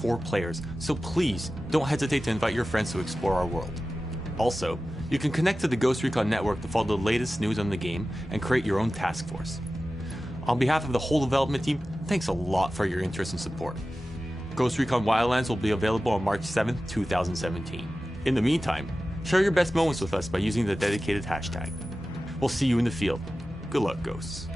4 players, so please don't hesitate to invite your friends to explore our world. Also, you can connect to the Ghost Recon Network to follow the latest news on the game and create your own task force. On behalf of the whole development team, thanks a lot for your interest and support. Ghost Recon Wildlands will be available on March 7th, 2017. In the meantime, share your best moments with us by using the dedicated hashtag. We'll see you in the field. Good luck, Ghosts.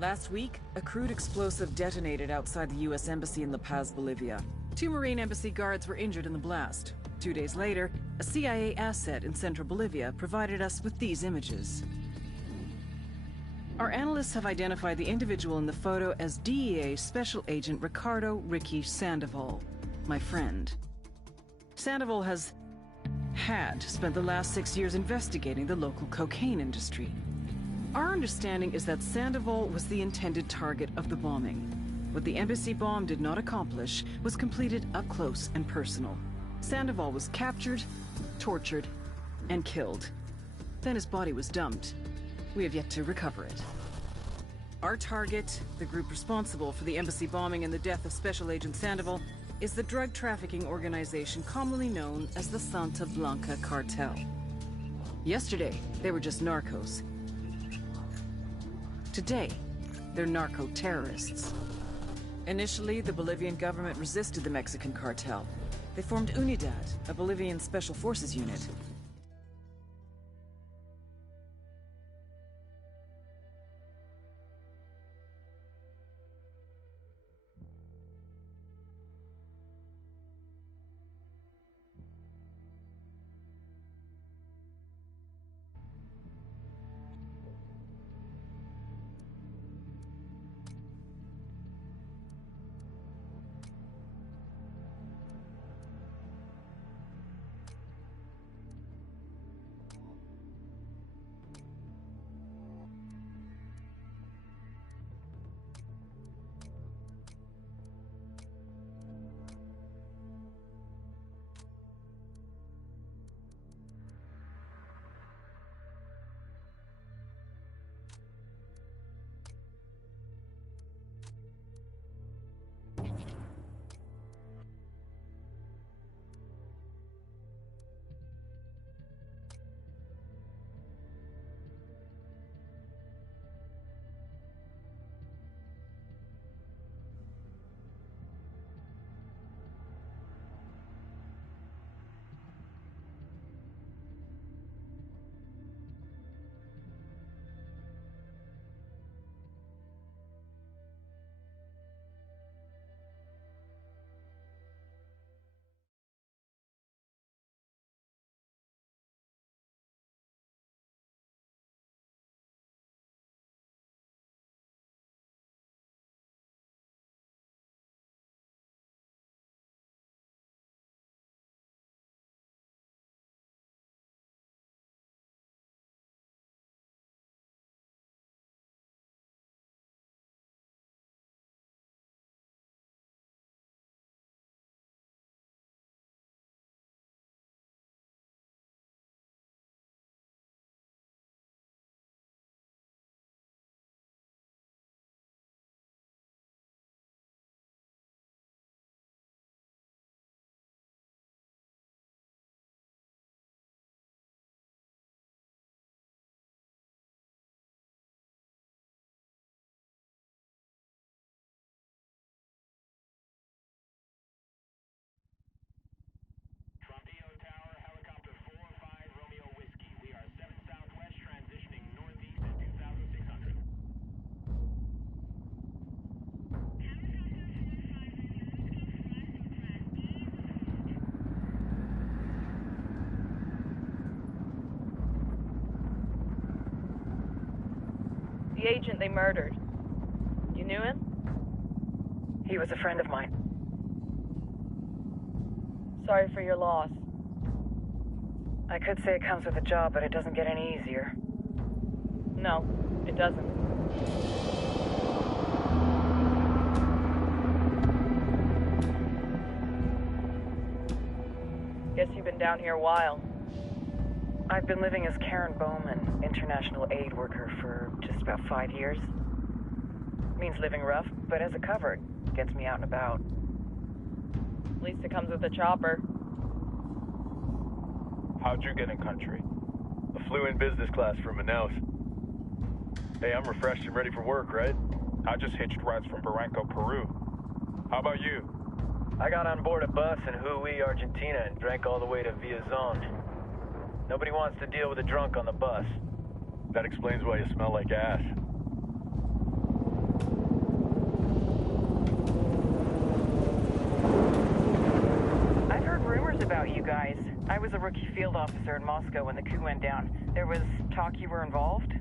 Last week, a crude explosive detonated outside the U.S. Embassy in La Paz, Bolivia. 2 Marine Embassy guards were injured in the blast. 2 days later, a CIA asset in central Bolivia provided us with these images. Our analysts have identified the individual in the photo as DEA Special Agent Ricardo Ricky Sandoval, my friend. Sandoval had spent the last 6 years investigating the local cocaine industry. Our understanding is that Sandoval was the intended target of the bombing. What the embassy bomb did not accomplish was completed up close and personal. Sandoval was captured, tortured, and killed. Then his body was dumped. We have yet to recover it. Our target, the group responsible for the embassy bombing and the death of Special Agent Sandoval, is the drug trafficking organization commonly known as the Santa Blanca Cartel. Yesterday, they were just narcos. Today, they're narco-terrorists. Initially, the Bolivian government resisted the Mexican cartel. They formed Unidad, a Bolivian special forces unit. The agent they murdered. You knew him? He was a friend of mine. Sorry for your loss. I could say it comes with a job, but it doesn't get any easier. No, it doesn't. Guess you've been down here a while. I've been living as Karen Bowman, international aid worker, for just about 5 years. Means living rough, but as a cover, gets me out and about. At least it comes with a chopper. How'd you get in country? I flew in business class from Manaus. Hey, I'm refreshed and ready for work, right? I just hitched rides from Barranco, Peru. How about you? I got on board a bus in Hui, Argentina, and drank all the way to Villazon. Nobody wants to deal with a drunk on the bus. That explains why you smell like ass. I've heard rumors about you guys. I was a rookie field officer in Moscow when the coup went down. There was talk you were involved?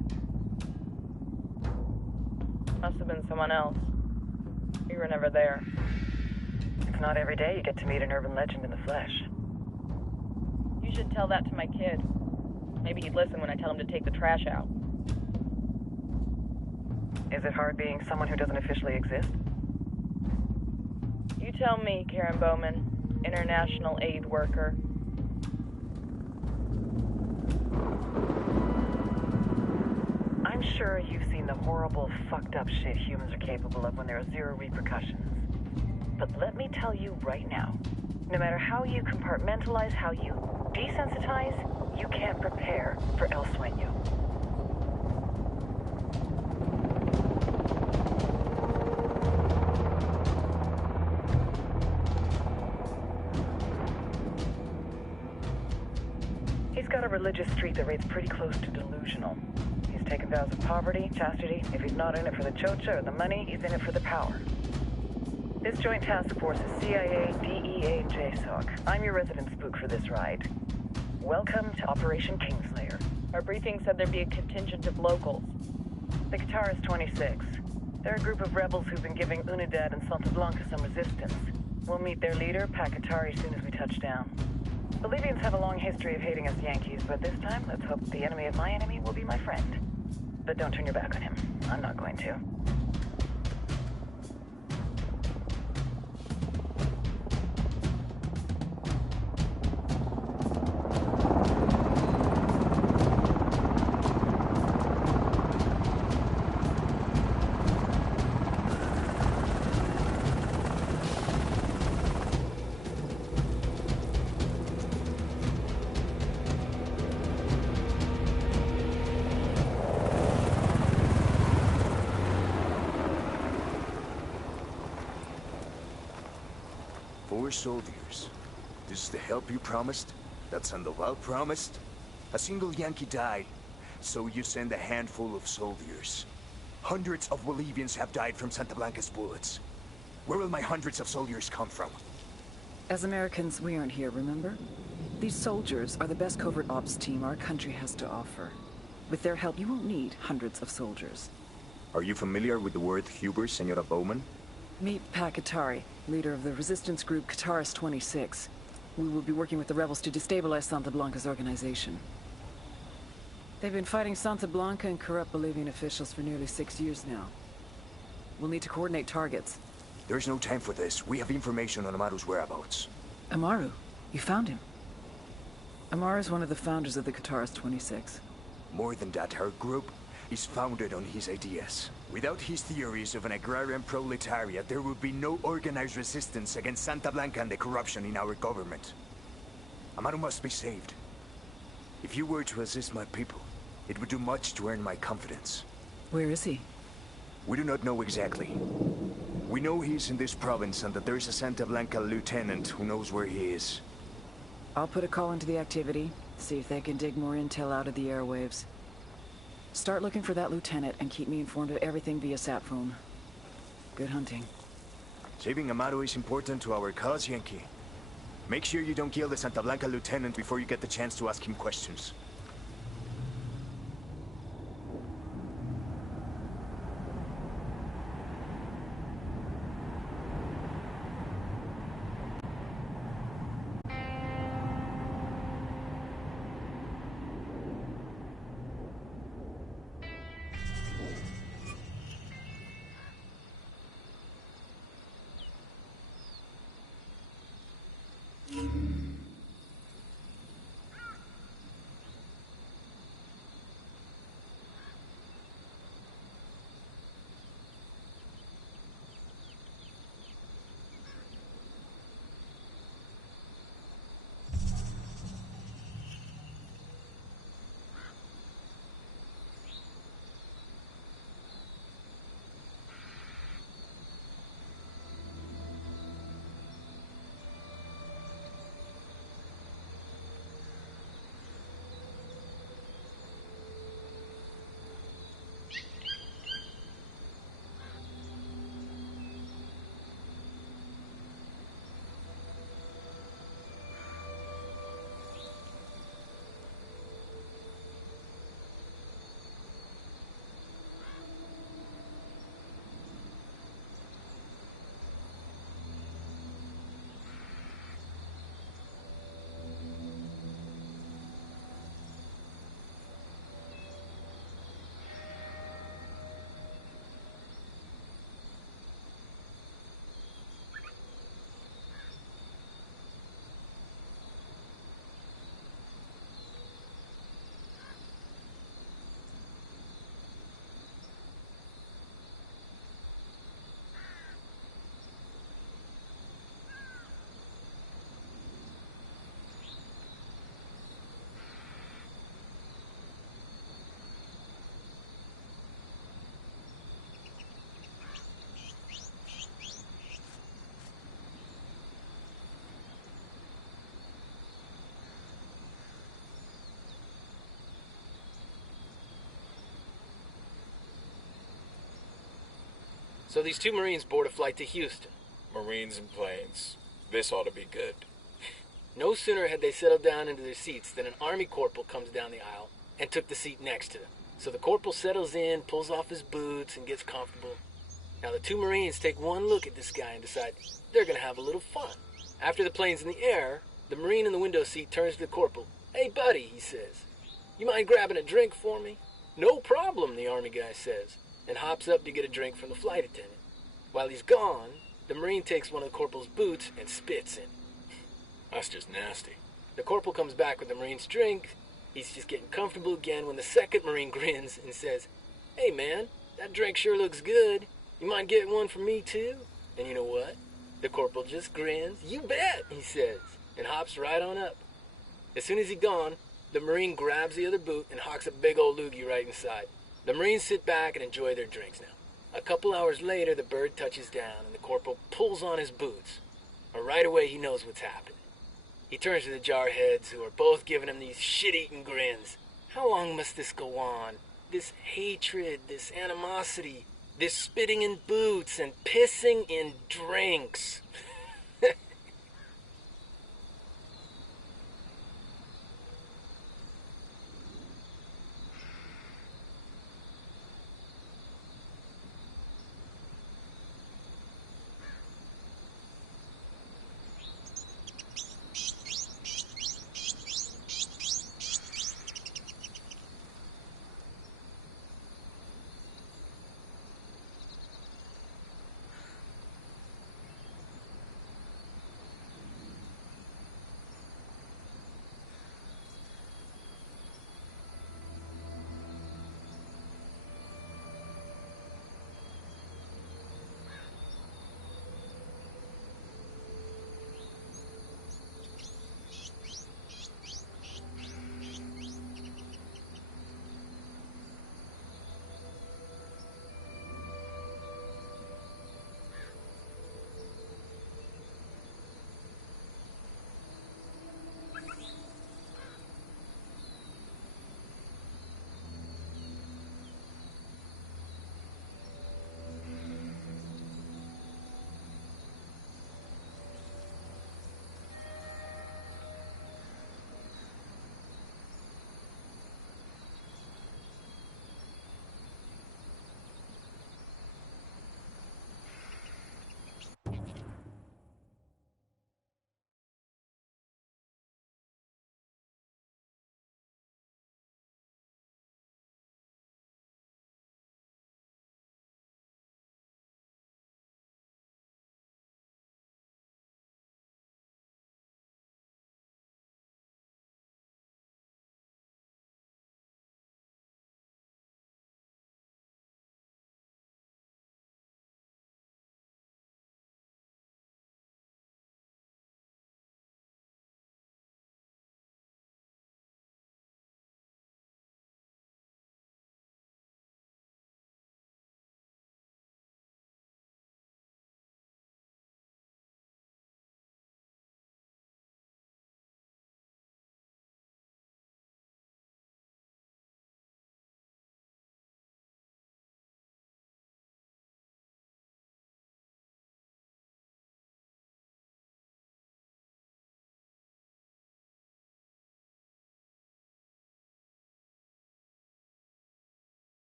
Must have been someone else. You were never there. It's not every day you get to meet an urban legend in the flesh. You should tell that to my kid. Maybe he'd listen when I tell him to take the trash out. Is it hard being someone who doesn't officially exist? You tell me, Karen Bowman, international aid worker. I'm sure you've seen the horrible, fucked up shit humans are capable of when there are zero repercussions. But let me tell you right now, no matter how you compartmentalize, how you desensitize, you can't prepare for El Sueño. He's got a religious streak that rates pretty close to delusional. He's taken vows of poverty, chastity. If he's not in it for the chocha or the money, he's in it for the power. This joint task force is CIA, DEA, and JSOC. I'm your resident spook for this ride. Welcome to Operation Kingslayer. Our briefing said there'd be a contingent of locals. The Qatar 26. They're a group of rebels who've been giving Unidad and Santa Blanca some resistance. We'll meet their leader, Pakatari, as soon as we touch down. The Libyans have a long history of hating us Yankees, but this time, let's hope the enemy of my enemy will be my friend. But don't turn your back on him. I'm not going to. Soldiers. This is the help you promised? That Sandoval promised? A single Yankee died, so you send a handful of soldiers. Hundreds of Bolivians have died from Santa Blanca's bullets. Where will my hundreds of soldiers come from? As Americans, we aren't here, remember? These soldiers are the best covert ops team our country has to offer. With their help, you won't need hundreds of soldiers. Are you familiar with the word Huber, Senora Bowman? Meet Pakatari, leader of the resistance group Qatar 26. We will be working with the rebels to destabilize Santa Blanca's organization. They've been fighting Santa Blanca and corrupt Bolivian officials for nearly 6 years now. We'll need to coordinate targets. There's no time for this. We have information on Amaru's whereabouts. Amaru? You found him? Amaru is one of the founders of the Qatar 26. More than that, her group is founded on his ideas. Without his theories of an agrarian proletariat, there would be no organized resistance against Santa Blanca and the corruption in our government. Amaru must be saved. If you were to assist my people, it would do much to earn my confidence. Where is he? We do not know exactly. We know he's in this province and that there is a Santa Blanca lieutenant who knows where he is. I'll put a call into the activity, see if they can dig more intel out of the airwaves. Start looking for that lieutenant and keep me informed of everything via sat phone. Good hunting. Saving Amaru is important to our cause, Yankee. Make sure you don't kill the Santa Blanca lieutenant before you get the chance to ask him questions. So these two Marines board a flight to Houston. Marines and planes. This ought to be good. No sooner had they settled down into their seats than an Army corporal comes down the aisle and took the seat next to them. So the corporal settles in, pulls off his boots, and gets comfortable. Now the two Marines take one look at this guy and decide they're going to have a little fun. After the plane's in the air, the Marine in the window seat turns to the corporal. "Hey, buddy," he says, "you mind grabbing a drink for me?" "No problem," the Army guy says, and hops up to get a drink from the flight attendant. While he's gone, the Marine takes one of the corporal's boots and spits in. That's just nasty. The corporal comes back with the Marine's drink. He's just getting comfortable again when the second Marine grins and says, "Hey, man, that drink sure looks good. You mind getting one for me, too?" And you know what? The corporal just grins. "You bet," he says, and hops right on up. As soon as he's gone, the Marine grabs the other boot and hawks a big old loogie right inside. The Marines sit back and enjoy their drinks now. A couple hours later, the bird touches down, and the corporal pulls on his boots. And right away, he knows what's happened. He turns to the jarheads, who are both giving him these shit-eating grins. How long must this go on? This hatred, this animosity, this spitting in boots and pissing in drinks.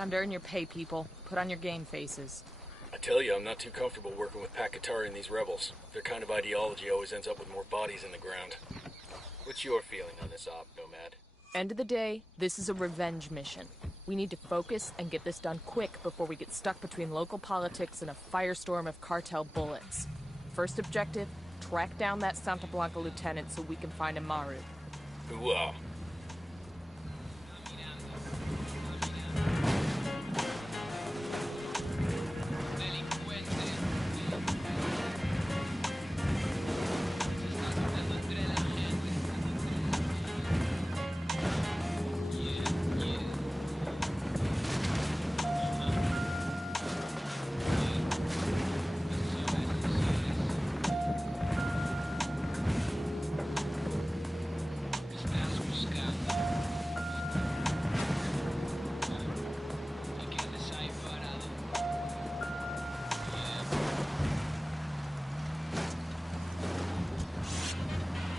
Time to earn your pay, people. Put on your game faces. I tell you, I'm not too comfortable working with Pakatari and these rebels. Their kind of ideology always ends up with more bodies in the ground. What's your feeling on this op, Nomad? End of the day, this is a revenge mission. We need to focus and get this done quick before we get stuck between local politics and a firestorm of cartel bullets. First objective, track down that Santa Blanca lieutenant so we can find Amaru. Hooah.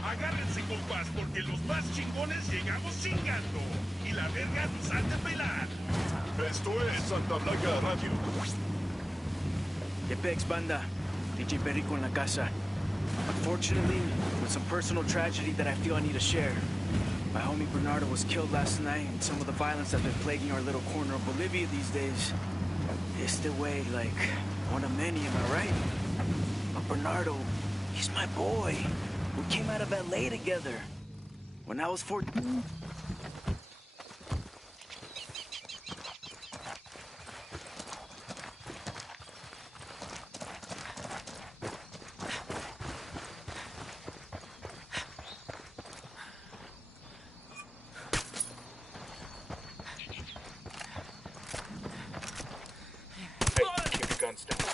Agárrense, compas, porque los más chingones llegamos chingando. Y la verga nos han de pelar. Esto es Santa Blanca Radio. Yepex, banda. DJ Perico en la casa. Unfortunately, with some personal tragedy that I feel I need to share. My homie Bernardo was killed last night, and some of the violence that's been plaguing our little corner of Bolivia these days is still way like one of many, am I right? But Bernardo, he's my boy. We came out of LA together when I was 14.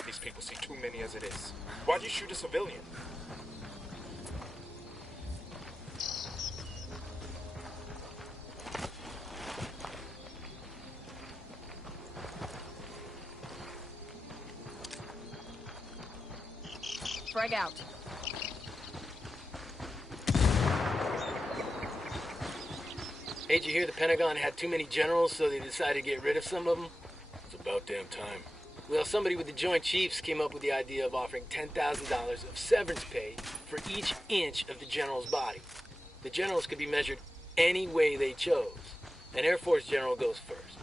These people see too many as it is. Why'd you shoot a civilian? Frag out. Hey, did you hear the Pentagon had too many generals, so they decided to get rid of some of them? It's about damn time. Well, somebody with the Joint Chiefs came up with the idea of offering $10,000 of severance pay for each inch of the general's body. The generals could be measured any way they chose. An Air Force general goes first.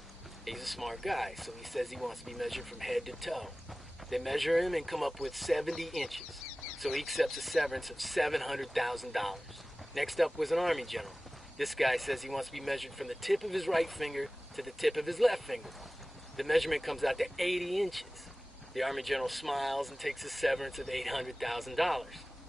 He's a smart guy, so he says he wants to be measured from head to toe. They measure him and come up with 70 inches, so he accepts a severance of $700,000. Next up was an Army general. This guy says he wants to be measured from the tip of his right finger to the tip of his left finger. The measurement comes out to 80 inches. The Army general smiles and takes a severance of $800,000.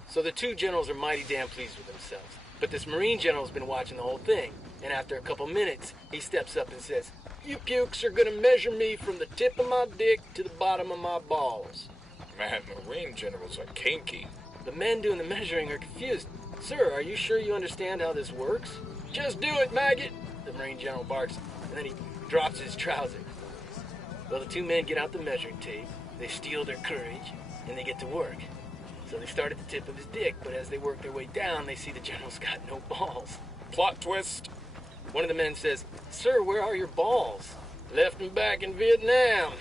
So the two generals are mighty damn pleased with themselves. But this Marine general's been watching the whole thing, and after a couple minutes, he steps up and says, "You pukes are gonna measure me from the tip of my dick to the bottom of my balls." Man, Marine generals are kinky. The men doing the measuring are confused. "Sir, are you sure you understand how this works?" "Just do it, maggot!" the Marine general barks, and then he drops his trousers. Well, the two men get out the measuring tape, they steel their courage, and they get to work. So they start at the tip of his dick, but as they work their way down, they see the general's got no balls. Plot twist. One of the men says, "Sir, where are your balls?" "Left them back in Vietnam."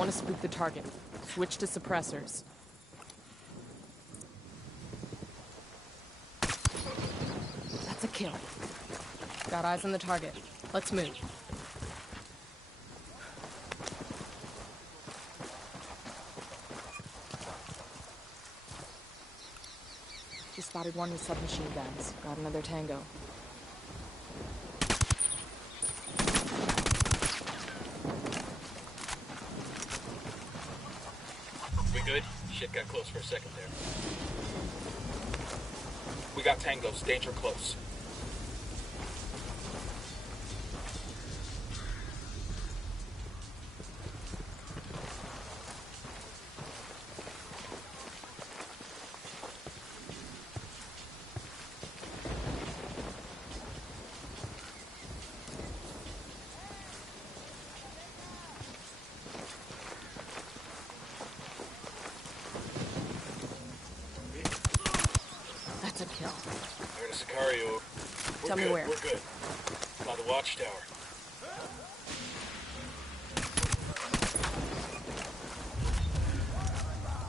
want to spook the target. Switch to suppressors. That's a kill. Got eyes on the target. Let's move. Just spotted one with submachine guns. Got another tango. We good? Shit got close for a second there. We got tangos. Danger close. That's a kill. I heard a Sicario. Tell me where. We're good. By the watchtower.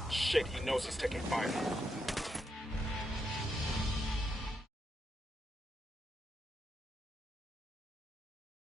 Shit, he knows he's taking fire.